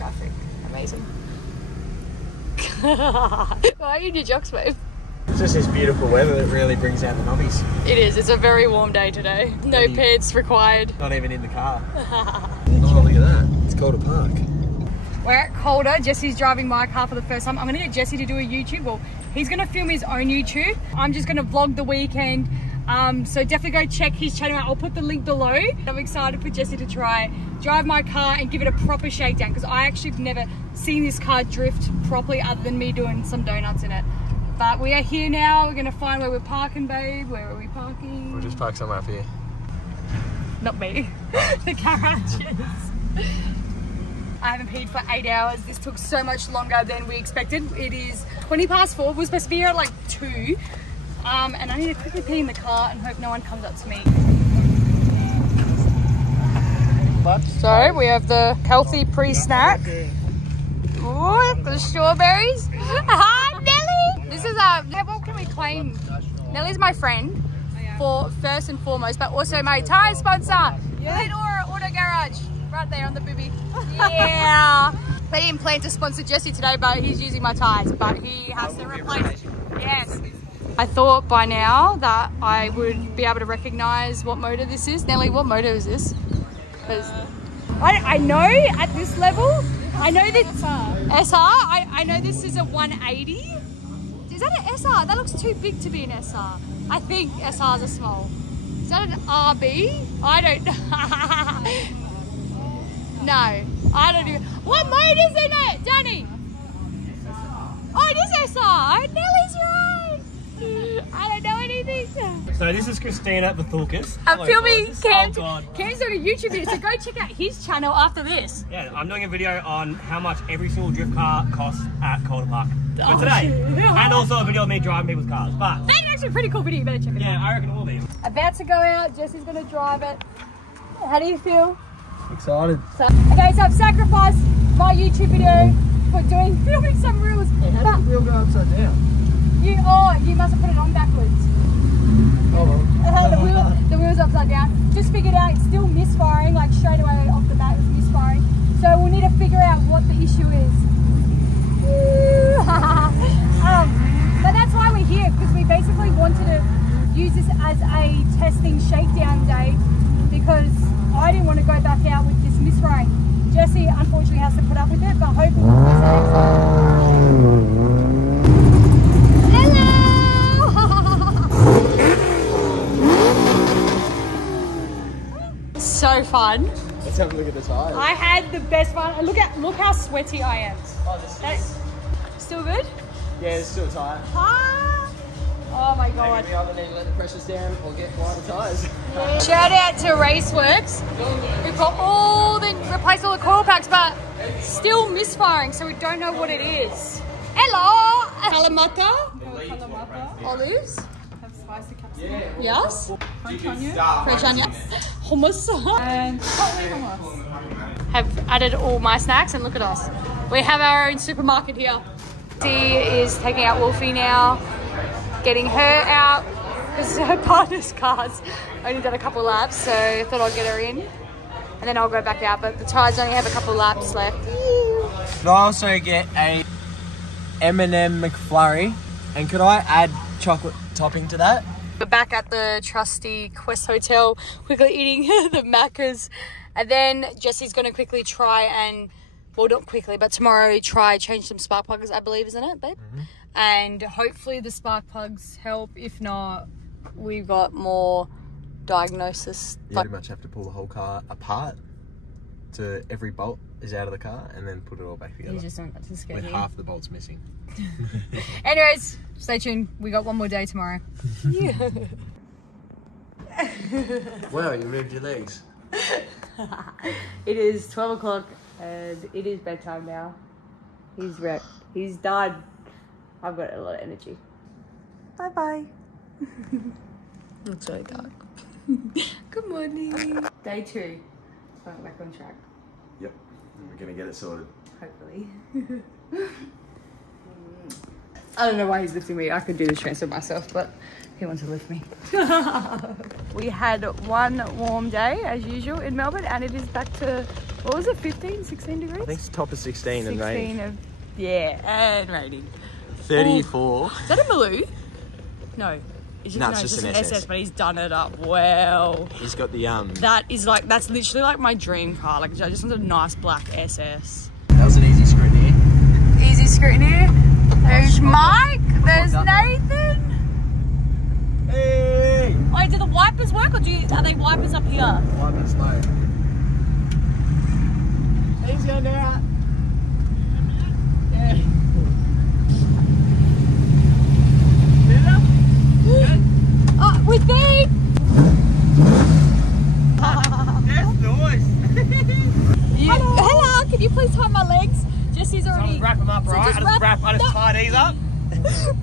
traffic. Amazing. Why are you in your jocks, babe? It's just this beautiful weather that really brings out the mummies. It is. It's a very warm day today. No pants required. Not even in the car. Oh, look at that. It's Calder Park. We're at Calder. Jesse's driving my car for the first time. I'm going to get Jesse to do a YouTube. Well, he's going to film his own YouTube. I'm just going to vlog the weekend. So definitely go check his channel out. I'll put the link below. I'm excited for Jesse to drive my car and give it a proper shakedown, because I actually have never seen this car drift properly other than me doing some donuts in it. But we are here now. We're going to find where we're parking, babe. Where are we parking? We'll just park somewhere up here. Not me. The garages. I haven't peed for 8 hours. This took so much longer than we expected. It is 20 past 4. We're supposed to be here at like 2. And I need to quickly pee in the car and hope no one comes up to me. So we have the healthy pre-snack. Ooh, the strawberries. Hi, Nelly. This is what can we claim? Nelly's my friend for first and foremost, but also my tyre sponsor. Yeah. Auto Garage, right there on the booby. Yeah. They didn't plan to sponsor Jesse today, but he's using my tyres, but he has to replace. Yes. I thought by now that I would be able to recognise what motor this is. Nelly, what motor is this? I know at this level, I know that SR. I know this is a 180. Is that an SR? That looks too big to be an SR. I think SRs are small. Is that an RB? I don't know. No, I don't even. What mode is in it, Danny? Oh, it is SR. Nelly's right. I don't know anything. So this is Christina Vathulkas. I'm filming Cam's doing a YouTube video, so go check out his channel after this. Yeah, I'm doing a video on how much every single drift car costs at Calder Park for today. And also a video of me driving people's cars. But that's actually a pretty cool video, you better check it out. Yeah, I reckon it will be. About to go out, Jesse's gonna drive it. How do you feel? Excited. Okay, so I've sacrificed my YouTube video for filming some reels. Hey, how did the wheel go upside down? You must have put it on backwards. The wheel's upside down. Just figured out it's still misfiring, like straight away off the bat it's misfiring. So we'll need to figure out what the issue is. But that's why we're here, because we basically wanted to use this as a testing shakedown day, because I didn't want to go back out with this misfiring. Jesse unfortunately has to put up with it, but hopefully we'll fix it next time. So fun. Let's have a look at the tires. I had the best fun. Look how sweaty I am. Oh, this is still good? Yeah, it's still a tire. Oh my god. Maybe we either need to let the pressures down or get wider tires. Yeah. Shout out to Raceworks. We've got replaced all the coil packs, but still misfiring, so we don't know what it is. Hello! Kalamata? Olives? Spicy capsicum. Yes. French onion. Hummus. And hummus. Have added all my snacks, and look at us. We have our own supermarket here. She is taking out Wolfie now, getting her out, because her partner's car's only done a couple laps, so I thought I'd get her in. And then I'll go back out, but the tyres only have a couple laps left. Could I also get a M&M McFlurry? And could I add chocolate topping to that? We're back at the trusty Quest Hotel, quickly eating the Maccas. And then Jesse's going to quickly try and, well, not quickly, but tomorrow change some spark plugs, I believe, isn't it, babe? Mm-hmm. And hopefully the spark plugs help. If not, we've got more diagnosis. You pretty much have to pull the whole car apart to every bolt is out of the car and then put it all back together. You just don't got to scare with half the bolts missing. Anyways, stay tuned. We got one more day tomorrow. Wow, you moved your legs. It is 12 o'clock and it is bedtime now. He's wrecked. He's done. I've got a lot of energy. Bye-bye. It's really dark. Good morning. Day 2. Going back on track. Yep. We're going to get it sorted. Hopefully. I don't know why he's lifting me. I could do the transfer myself, but he wants to lift me. We had one warm day, as usual, in Melbourne, and it is back to What was it, 15, 16 degrees? I think it's top of 16 and 16 raining. of, yeah, and raining. 34. Is that a Maloo? No. It's just an SS. but he's done it up well. He's got the That's literally like my dream car. Like, I just wanted a nice black SS. That was an easy scrutiny. Easy scrutiny. There's Mike. There's Nathan. Hey! Wait, do the wipers work, or are they wipers up here? Wipers low. He's going out. Yeah. Oh, with me. That's noise. Hello, can you please tie my legs? Jesse's already. Wrap them up, right? I just tie these up.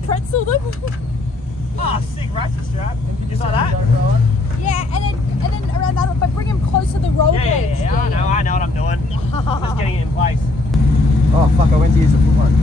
Pretzel them. Ah, sick ratchet strap. Just like that? Yeah, and then around that, but bring him close to the roll blades. Yeah, I know what I'm doing. I'm just getting it in place. Oh fuck, I went to use the foot one.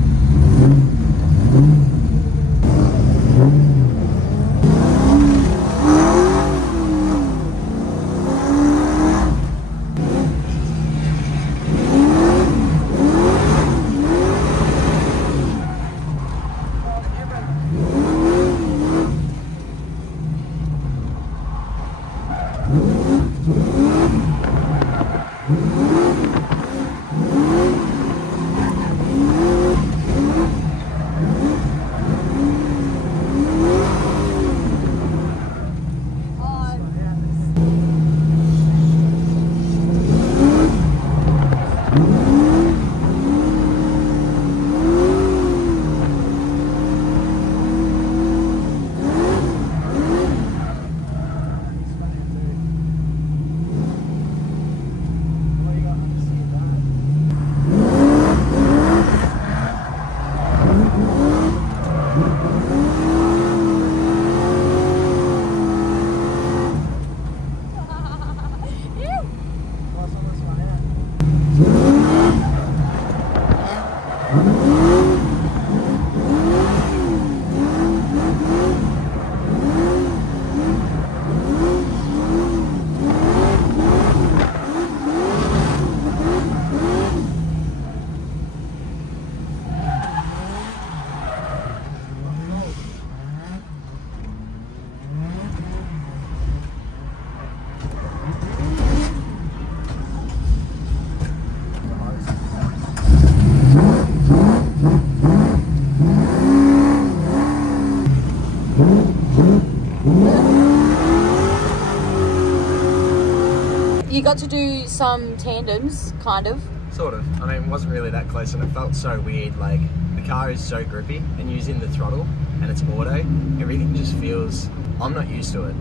You got to do some tandems, kind of. Sort of. I mean, it wasn't really that close and it felt so weird. Like, the car is so grippy and using the throttle and it's auto, everything just feels... I'm not used to it.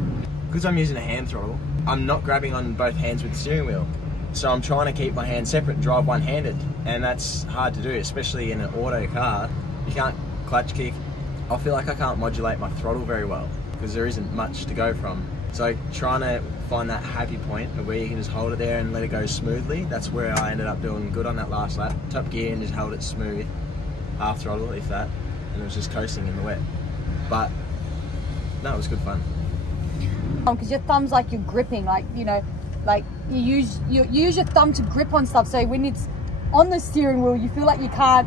Because I'm using a hand throttle, I'm not grabbing on both hands with the steering wheel. So I'm trying to keep my hands separate and drive one-handed. And that's hard to do, especially in an auto car. You can't clutch kick. I feel like I can't modulate my throttle very well because there isn't much to go from. So trying to find that happy point of where you can just hold it there and let it go smoothly, that's where I ended up doing good on that last lap. Top gear and just held it smooth, half throttle if that, and it was just coasting in the wet. But no, it was good fun. Because your thumb's like you're gripping, like, you know, like you use your thumb to grip on stuff. So when it's on the steering wheel, you feel like you can't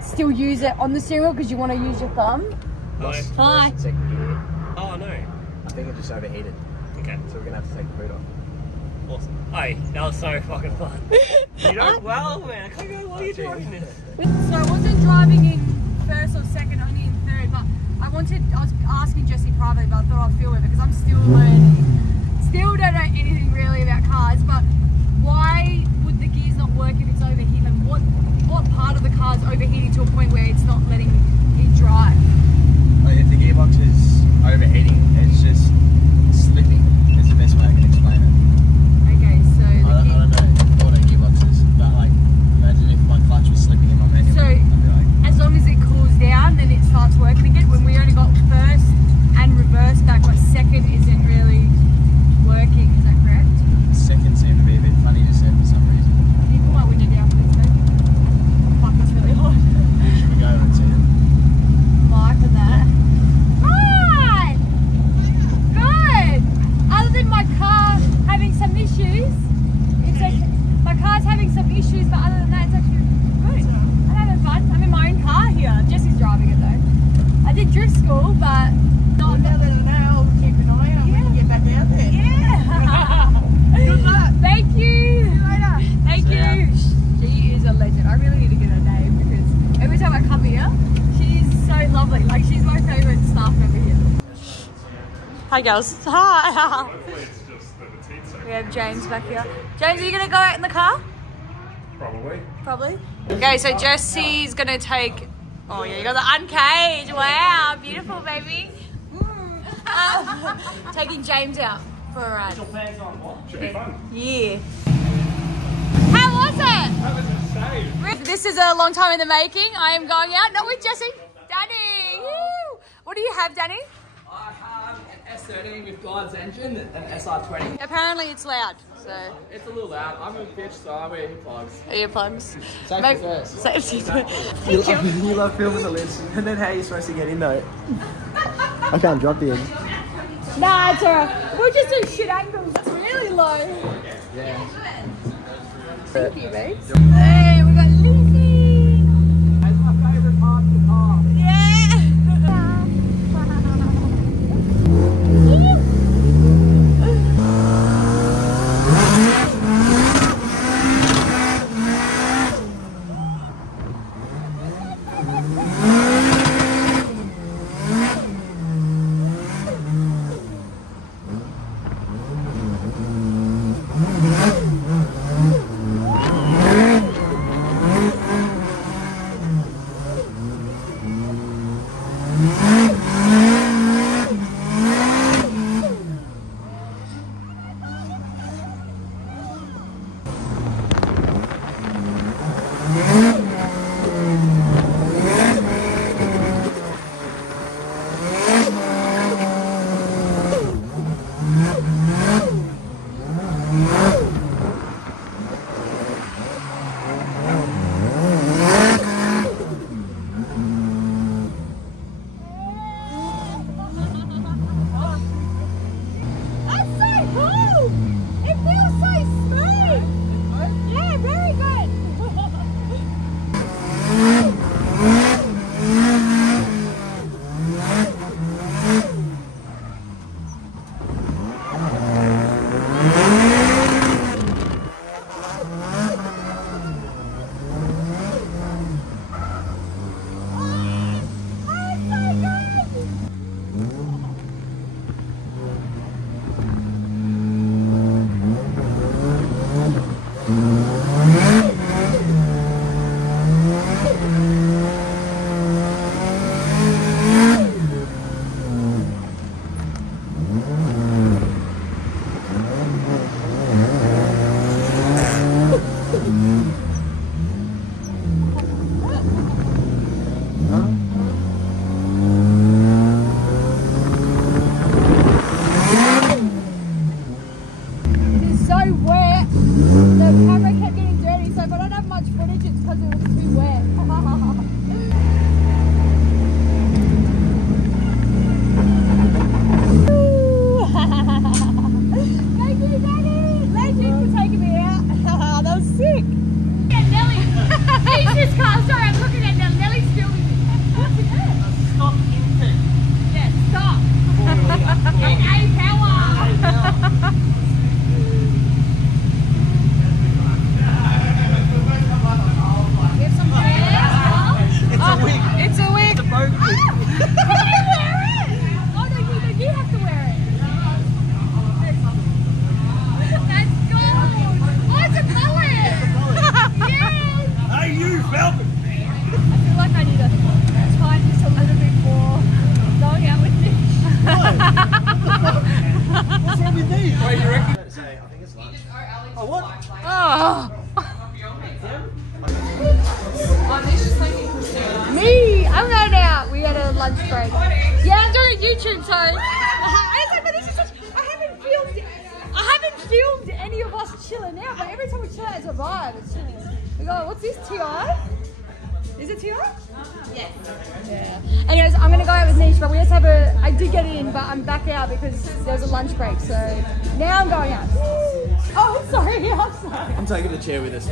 still use it on the steering wheel because you want to use your thumb. Hi. Oh no. I think it just overheated. Okay. So we're gonna have to take the boot off. Awesome. Hey, that was so fucking fun. You know, well, man, I can't go, why are you driving this? So I wasn't driving in first or second, only in third, but I was asking Jesse privately, but I thought I'd film it because I'm still learning. Still don't know anything really about cars, but why would the gears not work if it's overheating? Like what part of the car is overheating to a point where it's not letting it drive? If the gearbox is overheating, it's just slipping. That's the best way I can explain it. Okay, so I don't know auto gearboxes, but like, imagine if my clutch was slipping in my manual. So, I'd be like, as long as it cools down, then it starts working again. When we only got first and reverse back, my second isn't really working. Is that correct? second seemed to be a bit funny to say for some reason. Can you put my window down, please, babe? Fuck, it's really hot. Should we go over and see it? Mike and that. Hi! Good! I really need to get her name because every time I come here, she's so lovely. Like, she's my favourite staff member here. Hi, girls. Hi. We have James back here. James, are you going to go out in the car? Probably. Okay, so Jesse's going to take... Oh, yeah, you got the uncaged. Wow, beautiful, baby. Taking James out for a ride. Your plans on what? Should be fun. Yeah. How was it? That was insane. This is a long time in the making. I am going out, not with Jesse. Danny. Woo. What do you have, Danny? I have an S13 with God's engine and an SR20. Apparently it's loud, so... It's a little loud. I'm a bitch, so I wear earplugs. Earplugs. Safety first. Safety first. You love filming the list, and then how are you supposed to get in though? I can't drop the end. Nah, it's alright. We'll just do shit angles. It's really low. Yeah. Thank you, babes. Hey, we got Lizzie. That's my favourite part of the car. Me, I'm going out. We had a lunch break. Yeah, I'm doing YouTube, so I haven't filmed any of us chilling out, but every time we chill out, it's a vibe. It's chilling. We go, what's this, T.I.? Is it T.I.? Yes. Yeah. Anyways, I'm gonna go out with Nish, but we just have I did get in, but I'm back out because there's a lunch break, so now I'm going out. Oh, I'm sorry, I'm taking the chair with us.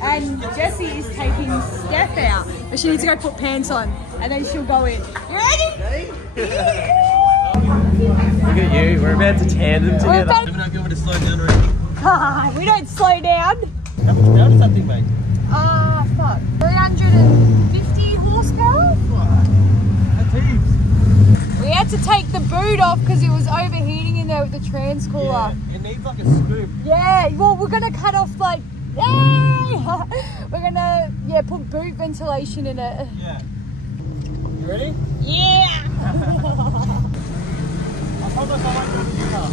And Jessie is taking Steph out, but she needs to go put pants on, and then she'll go in. You ready? Yeah. Look at you, we're about to tandem together. We don't slow down. How much power does that thing make? Fuck. 350 horsepower? That's heaps. We had to take the boot off because it was overheating in there with the trans cooler. Yeah, it needs like a scoop. Yeah, well, we're gonna cut off like, yay! We're gonna, put boot ventilation in it. Yeah. You ready? Yeah! I promise I won't do the car.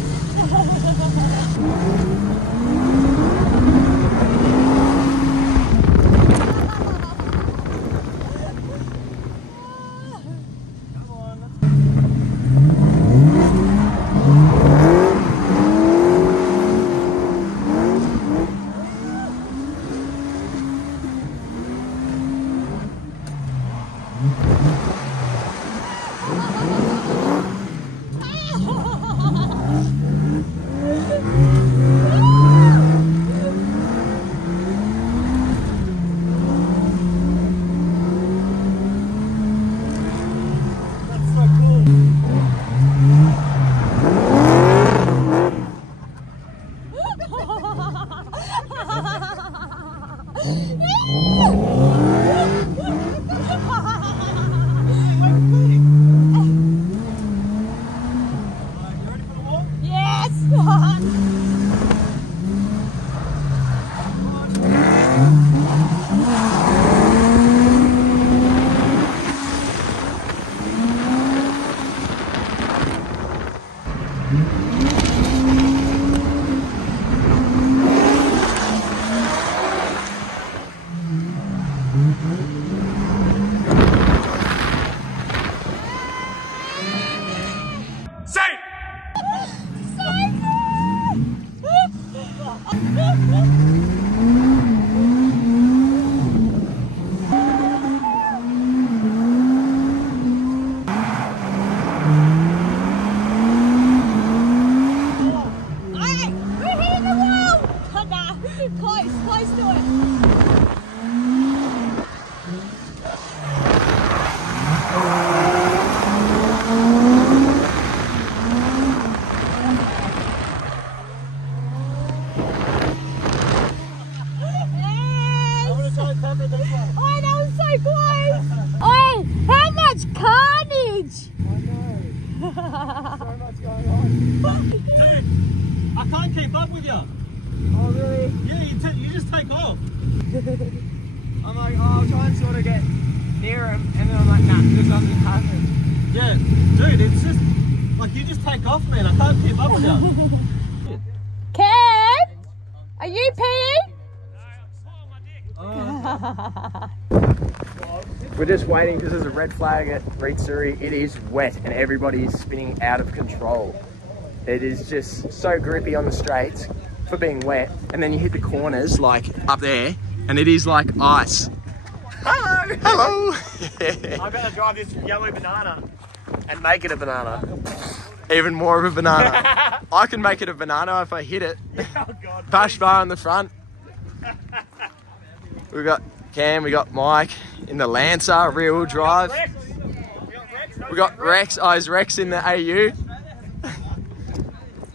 Keep up with you. Oh really? Yeah, you just take off. I'm like, oh, I'll try and sort of get near him, and then I'm like, nah, there's nothing happening. Yeah, dude, it's just like you just take off, man. I can't keep up with you. Kev, are you peeing? We're just waiting because there's a red flag at Reet. It is wet and everybody is spinning out of control. It is just so grippy on the straights for being wet, and then you hit the corners like up there and it is like ice. Hello! Hello! I'm about to drive this yellow banana. And make it a banana. Even more of a banana. I can make it a banana if I hit it. Oh God. Bash bar on the front. We got Cam, we got Mike in the Lancer, rear-wheel drive. We got Rex, eyes Rex in the AU.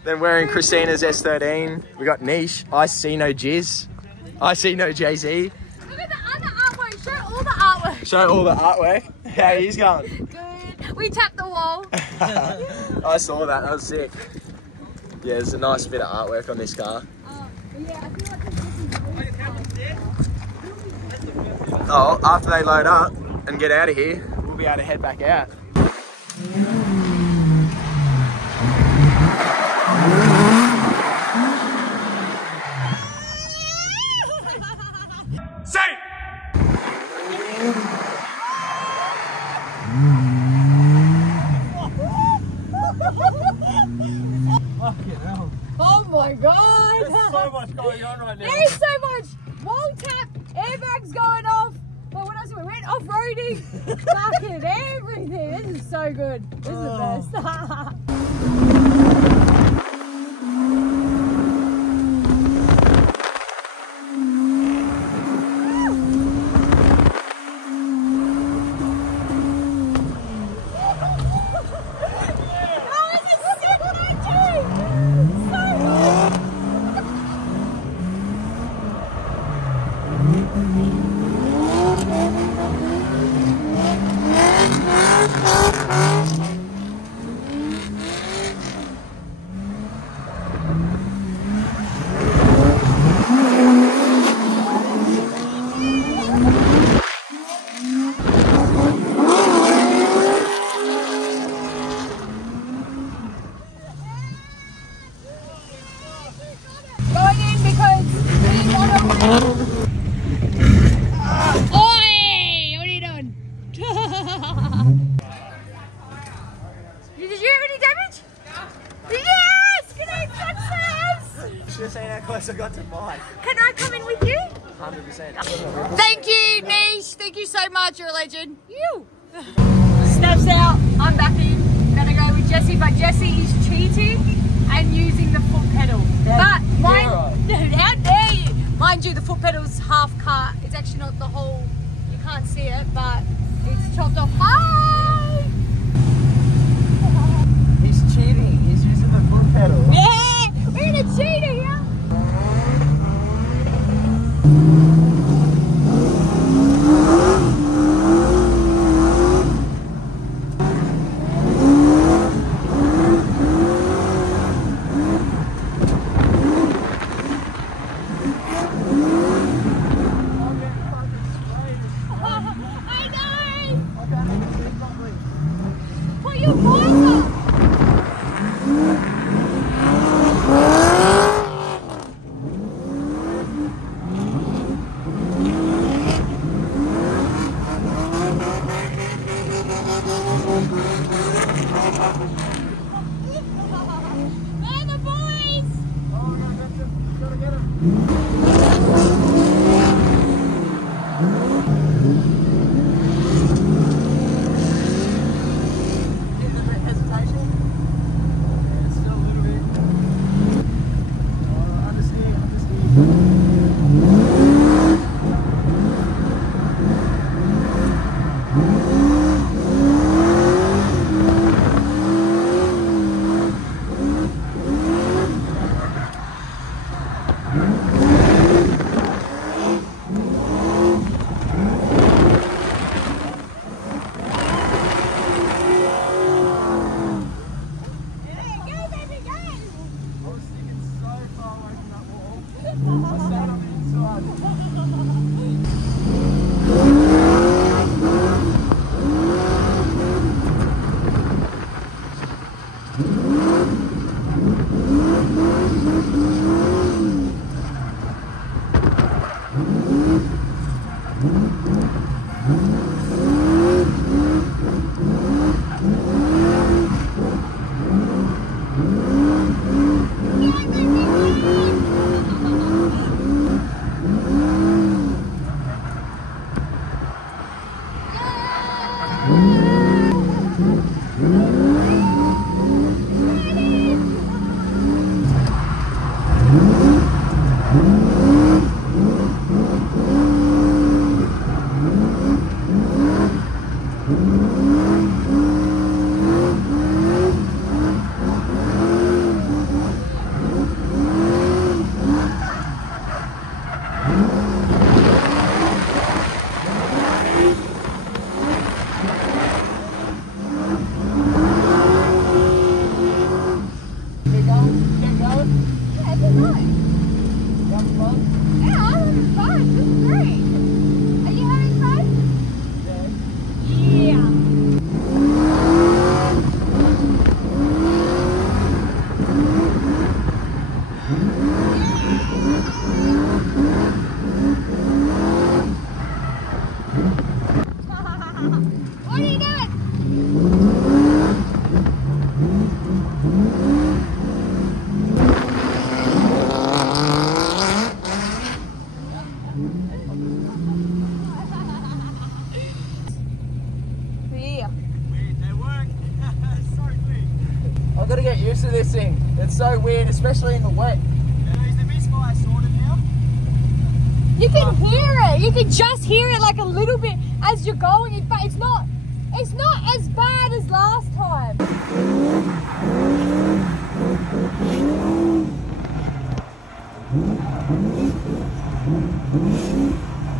Then we're in Christina's S13. We got Niche, I see no Jizz. I see no Jay-Z. Look at the other artwork, show all the artwork. Show all the artwork. How he's going? Good. We tapped the wall. I saw that was sick. Yeah, there's a nice bit of artwork on this car. Yeah, I feel like this is Oh, after they load up and get out of here, we'll be able to head back out. Oh my God! There's so much going on right now. There's so much! Wall tap, airbags going off. Well, what else? We went off-roading. Fucking everything. This is so good. This is the best. Going in because we want to win. Oi! What are you doing? Did you have any damage? Yes! Can I touch this? Should have seen how close I got to mine. Can I come in with you? 100%. Thank you, Nish. Thank you so much. You're a legend. You. Steps out. I'm back in. Gonna go with Jessie, but Jessie is cheating and using the foot pedal. But mind, how dare you? Mind you, the foot pedal's half cut. It's actually not the whole. You can't see it, but it's chopped off. Hi. He's cheating. He's using the foot pedal. Yeah, we're gonna cheat here. Put your voice up. And the boys. Gotta get him. What are you doing? Yeah. They work. So quick. I've got to get used to this thing. It's so weird, especially in the wet. Is the mist guy sorted now? You can hear it. You can just hear it like a little bit as you're going, but it's not as bad as last time.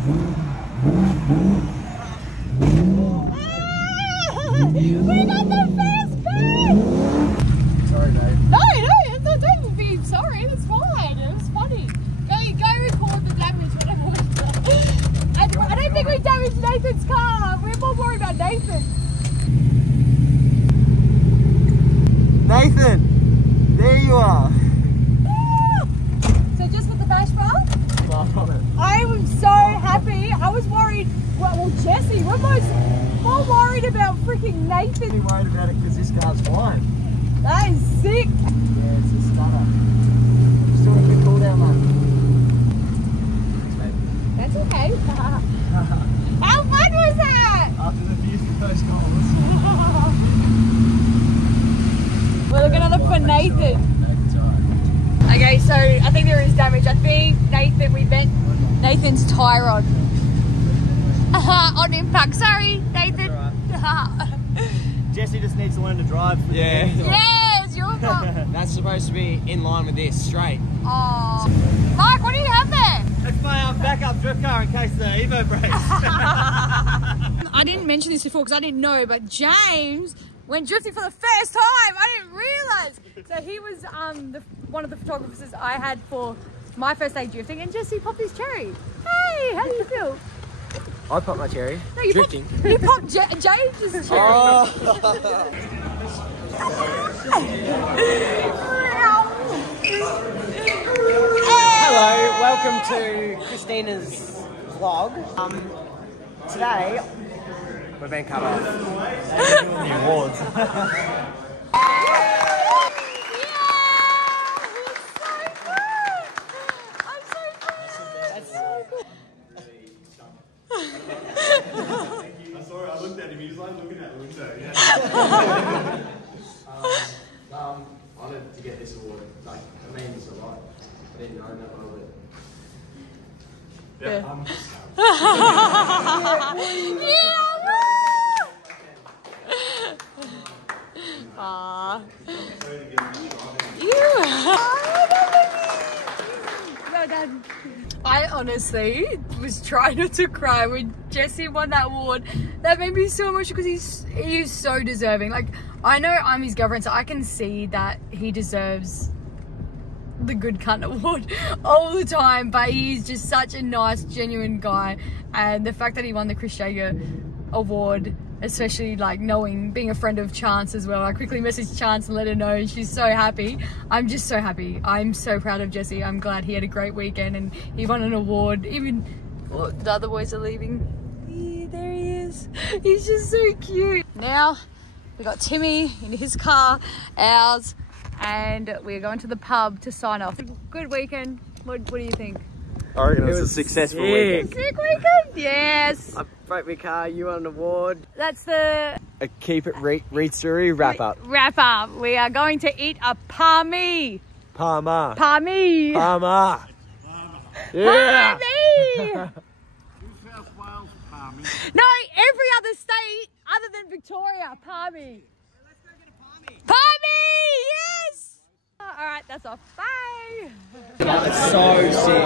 We got the first bird! Sorry, Dave. No, don't be sorry. It's fine. It was funny. Go record the damage, whatever we've done. I don't think we damaged Nathan's car. We're more worried about Nathan. Nathan, there you are. So just with the dash bar? Laugh on it. I was so happy. I was worried. Well, Jesse, we're more worried about freaking Nathan. I'm worried about it because this car's fine. That is sick. Yeah, it's a stunner. Just doing a quick cool down, man. Thanks, mate. That's okay. How fun was that? After the view from those goals. We're looking at it for Nathan. Nathan's alright. Okay, so I think there is damage. I think we bent Nathan's tie rod. On impact. Sorry, Nathan. Jesse just needs to learn to drive. Yeah, it's your fault. That's supposed to be in line with this, straight. Oh. Mark, what do you have there? That's my backup drift car in case the Evo breaks. I didn't mention this before because I didn't know, but James went drifting for the first time. I didn't realise. So he was one of the photographers I had for my first day drifting, and Jesse popped his cherry. Hey, how do you feel? I popped my cherry. No, you drifting. You popped James's cherry. Oh. Hello, welcome to Christina's vlog. Today we're being cut off. We're doing the awards. Sorry, I looked at him. He was like looking at the window. Yeah. Honoured to get this award. Like, it means a lot. I didn't know that well, but Yeah. Aww. Well done. I honestly was trying not to cry when Jesse won that award. That made me so much because he's so deserving. Like, I know I'm his girlfriend, so I can see that he deserves the good cunt award all the time, but he's just such a nice, genuine guy, and the fact that he won the Chris Jaeger award, especially like being a friend of Chance as well. I quickly messaged Chance and let her know, and she's so happy. I'm just so happy. I'm so proud of Jesse. I'm glad he had a great weekend and he won an award. Even the other boys are leaving. Yeah, there he is. He's just so cute. Now we got Timmy in his car, ours, and we're going to the pub to sign off. Good weekend. What do you think? I reckon it was a successful weekend. Sick weekend? Yes. I broke my car, you won an award. That's the A keep it Reet story wrap up. wrap up. We are going to eat a palmy. Palmer. Palmy. Palmer. Yeah. Palmy. No, every other state other than Victoria. Palmy. Let's go get a palmy. Palmy, yes. All right, that's off. Bye. It's so sick.